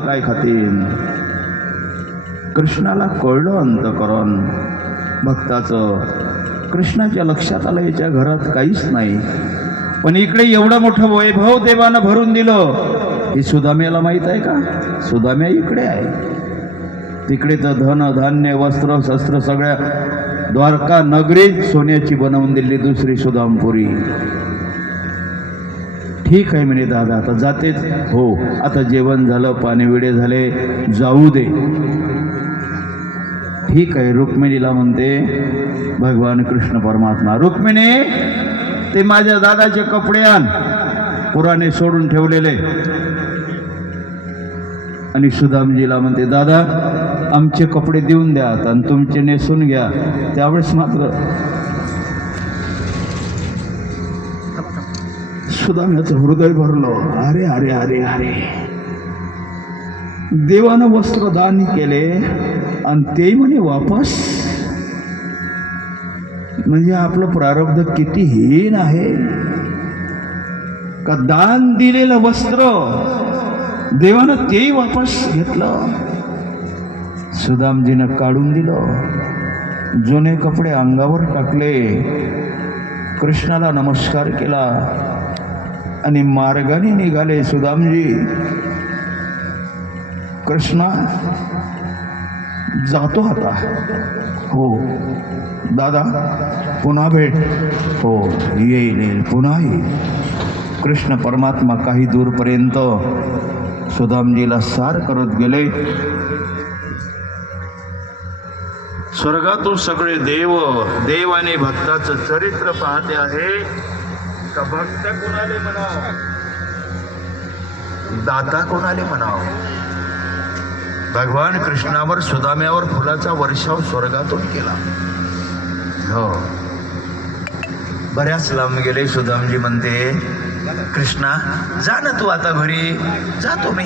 काय खातील. कृष्णाला कळलं अंतःकरण भक्ताचं. कृष्णाच्या लक्षात आलं याच्या घरात काहीच नाही, पण इकडे एवढं मोठं वैभव देवानं भरून दिलं. हे सुदाम्याला माहित आहे का? सुदाम्या इकडे आहे, तिकडे तर धन धान्य वस्त्र शस्त्र सगळ्या द्वारका नगरीत सोन्याची बनवून दिली दुसरी सुदामपुरी. ठीक आहे म्हणे दादा, आता जातेच. हो, आता जेवण झालं, पाणीविडे झाले, जाऊ दे. ठीक आहे. रुक्मिणीला म्हणते भगवान कृष्ण परमात्मा, रुक्मिणी ते माझ्या दादाचे कपडे आण, पुराणे सोडून ठेवलेले. आणि सुदामजीला म्हणते दादा आमचे कपडे देऊन द्या आणि तुमचे नेसून घ्या. त्यावेळेस मात्र सुदाम्याचं हृदय भरलं. अरे अरे अरे अरे, देवानं वस्त्र दान केले आणि ते म्हणे वापस. म्हणजे आपलं प्रारब्ध किती हीन आहे का दान दिलेलं वस्त्र देवानं तेही वापस घेतलं. सुदामजीनं काढून दिलं, जुने कपडे अंगावर टाकले, कृष्णाला नमस्कार केला आणि मार्गाने निघाले. सुदामजी, कृष्णा जातो आता. हो दादा, पुन्हा भेट. हो येईल, पुन्हा येईल. कृष्ण परमात्मा काही दूरपर्यंत सुदामजीला सार करत गेले. स्वर्गातून सगळे देव देव आणि भक्ताचं चरित्र पाहते आहे का भक्त कोणाले म्हणाव, दाता कोणाले म्हणाव. भगवान कृष्णावर सुदाम्यावर फुलाचा वर्षाव स्वर्गातून केला. हो, बऱ्याच लांब गेले. सुदामजी म्हणते कृष्णा जा ना तू आता घरी. जातो मी.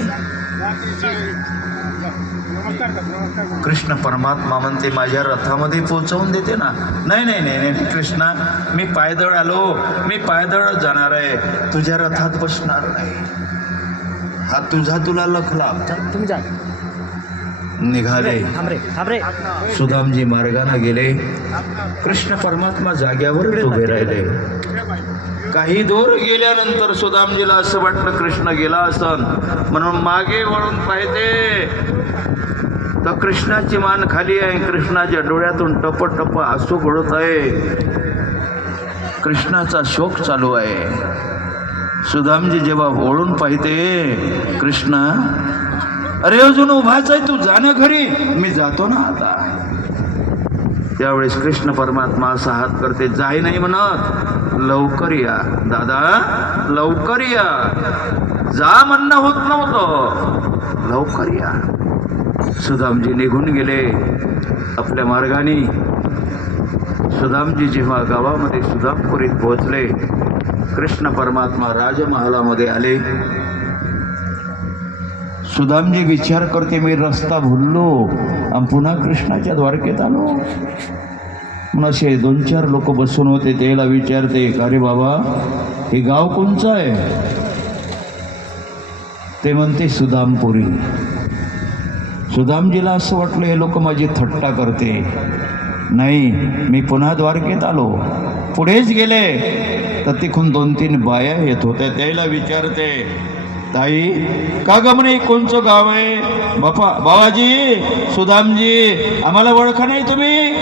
कृष्ण परमात्मा म्हणते माझ्या रथामध्ये पोहोचवून देते ना. नाही नाही नाही नाही कृष्णा, मी पायदळ आलो, मी पायदळ जाणार आहे, तुझ्या रथात बसणार नाही. हा तुझा तुला लखला. तुम्ही जा. निघाले. सुदामजी मार्गाने गेले. कृष्ण परमात्मा जाग्यावर उभे राहिले. काही दूर गेल्यानंतर सुदामजीला असं वाटलं कृष्ण गेला असन, म्हणून मागे वळून पाहिजे तर कृष्णाची मान खाली आहे. कृष्णाच्या डोळ्यातून टप टप आसू गळत आहे. कृष्णाचा शोक चालू आहे. सुदामजी जेव्हा वळून पाहिजे, कृष्णा अरे अजून उभाच आहे, तू जा ना घरी. मी जातो ना आता. त्यावेळेस कृष्ण परमात्मा असा हात करते, जाय नाही म्हणत, लवकर या दादा, लवकर या. जा म्हणणं होत नव्हतं, लवकर या. सुदामजी निघून गेले आपल्या मार्गाने. सुदामजी जेव्हा गावामध्ये सुदामपुरीत पोहोचले, कृष्ण परमात्मा राजमहालामध्ये आले. सुदामजी विचार करते, मी रस्ता भुललो आणि पुन्हा कृष्णाच्या द्वारकेत आलो. मग असे 2-4 लोक बसून होते. त्याला विचारते, अरे बाबा हे गाव कोणचं आहे? ते म्हणते सुदामपुरी. सुदामजीला असं वाटलं हे लोक माझी थट्टा करते. नाही, मी पुन्हा द्वारकेत आलो. पुढेच गेले तर तिथून 2-3 बाया येत होत्या. त्याला विचारते, ताई का ग म्हणे कोणचं गाव आहे? बाबा बाबाजी, सुदामजी आम्हाला ओळखा नाही तुम्ही?